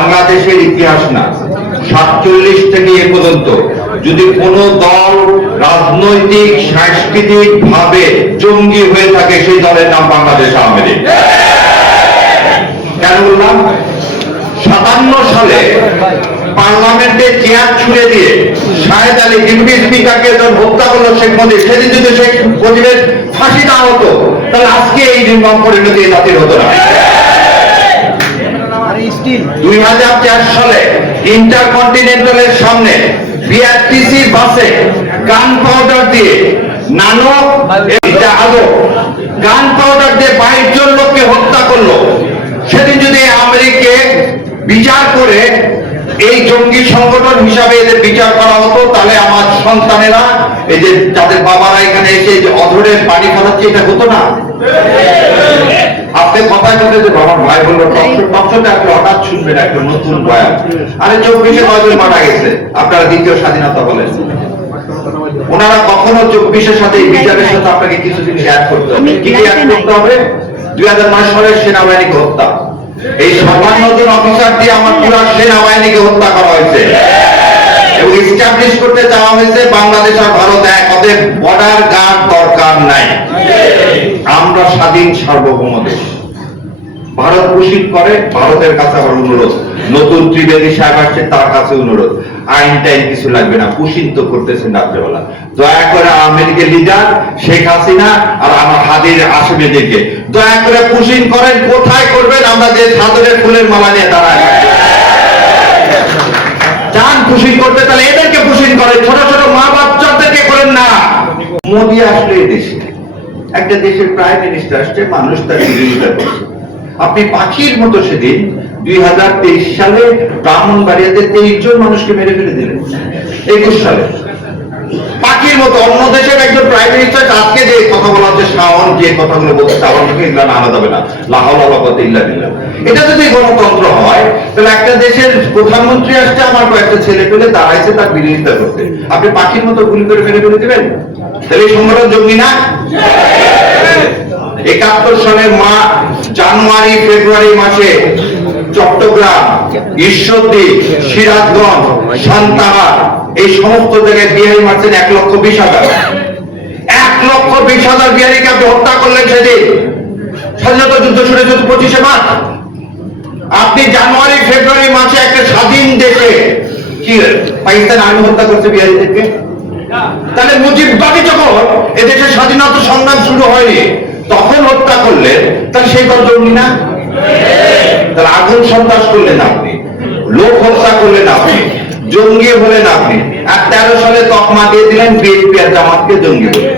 বাংলাদেশের ইতিহাস না, 47 থেকে এ পর্যন্ত যদি কোন দল রাজনৈতিক সাংস্কৃতিক ভাবে জঙ্গি হয়ে থাকে সেই দলের নাম বাংলাদেশ আওয়ামী লীগ। কেন বললাম? 57 সালে পার্লামেন্টে চেয়ার ছুড়ে দিয়ে শাহেদ আলী ডিপুটি স্পিকারকে যখন হত্যা করলো শেখ মুজিব, সেদিন যদি শেখ মুজিবের ফাঁসি না হতো তাহলে আজকে এই নির্মম পরিণতি জাতির হতো না। 2004 সালে ইন্টারকন্টিনেন্টালের সামনে বিআরটিসি বাসে গান পাউডার দিয়ে নানক গান পাউডার দিয়ে 22 জন লোককে হত্যা করলো। সেদিন যদি আমেরিকা বিচার করে এই জঙ্গি সংগঠন হিসাবে এদের বিচার করা হতো, তাহলে আমার সন্তানেরা এই যে যাদের বাবারা এখানে এসে যে অধরে পানি খাওয়াচ্ছে, এটা হতো না। আপনি কথায় বলে যে আমার ভাই বললো টকশোতে আপনি হঠাৎ শুনবেন একটা নতুন বয়ান, আরে 24-এ 9 জন মারা গেছে, আপনারা দ্বিতীয় স্বাধীনতা বলেন। ওনারা কখনো 24-এর সাথে বিচারের সাথে আপনাকে কিছু জিনিস অ্যাড করতে হবে। কি অ্যাড করতে হবে? 2009 সালের সেনাবাহিনীকে হত্যা, এই 57 জন অফিসার দিয়ে আমার পুরো সেনাবাহিনীকে হত্যা করা হয়েছে এবং এস্টাবলিশ করতে চাওয়া হয়েছে বাংলাদেশ আর ভারত এক, ওদের বর্ডার গার্ড দরকার নাই, আমরা স্বাধীন সার্বভৌম দেশ। ভারত ঘোষিত করে, ভারতের কাছে আমার অনুরোধ, নতুন ত্রিবেদী সাহেব আসছে তার কাছে অনুরোধ, আইন টাইন কিছু লাগবে না, কুশিন তো করতেছেন রাত্রেবেলা, দয়া করে আওয়ামী লীগের লিডার শেখ হাসিনা আর আমার হাদির আসামিদেরকে দয়া করে কুশিন করেন। কোথায় করবেন? আমরা যে সাদরের ফুলের মালা নিয়ে দাঁড়ায় চান কুশিন করতে, তাহলে এদেরকে কুশিন করেন, ছোট ছোট মা বাচ্চাদেরকে করেন না। মোদী আসলে দেশে একটা দেশের প্রাইম মিনিস্টার আসছে, মানুষ তার বিরোধিতা করছে। আপনি পাখির মতো সেদিন 2023 সালে ব্রাহ্মণবাড়িয়াতে 23 জন মানুষকে মেরে ফেলে দিলেন। 21 সালে পাখির মতো অন্য দেশের একজন প্রাইম মিনিস্টার আজকে যে কথা বলা হচ্ছে, শাওন যে কথাগুলো বলছে, আমার মুখে এগুলো আনা যাবে না, লা হাওলা ওয়ালা কুওয়াতা ইল্লা বিল্লাহ। এটা যদি গণতন্ত্র হয়, তাহলে একটা দেশের প্রধানমন্ত্রী আসছে, আমার কয়েকটা ছেলে পেলে দাঁড়াইছে তার বিরোধিতা করতে, আপনি পাখির মতো গুলি করে মেরে ফেলে দিবেন? তাহলে এই সংগঠন জঙ্গি না? 71 সালের জানুয়ারি ফেব্রুয়ারি মাসে চট্টগ্রাম, ঈশ্বরদী, সিরাজগঞ্জ, সান্তাহার এই সমস্ত জায়গায় বিহারি মারছেন 1,20,000। 1,20,000 বিহারিকে আপনি হত্যা করলেন সেদিন। স্বাধীনতা যুদ্ধ শুরু হয়েছে 25শে মার্চ। আপনি জানুয়ারি ফেব্রুয়ারি মাসে একটা স্বাধীন দেশে কি পাকিস্তান আর্মি হত্যা করছে বিহারিদেরকে? তাহলে মুজিববাদী যখন এদেশে স্বাধীনতা সংগ্রাম শুরু হয়নি তখন হত্যা করলেন, তাহলে সেই দল জঙ্গি না? তাহলে আগুন সন্ত্রাস করলেন আপনি, লোক হত্যা করলেন আপনি, জঙ্গি হলেন আপনি। আর 13 সালে তকমা দিয়ে দিলেন বিএনপি আর জামাতকে জঙ্গি বলে।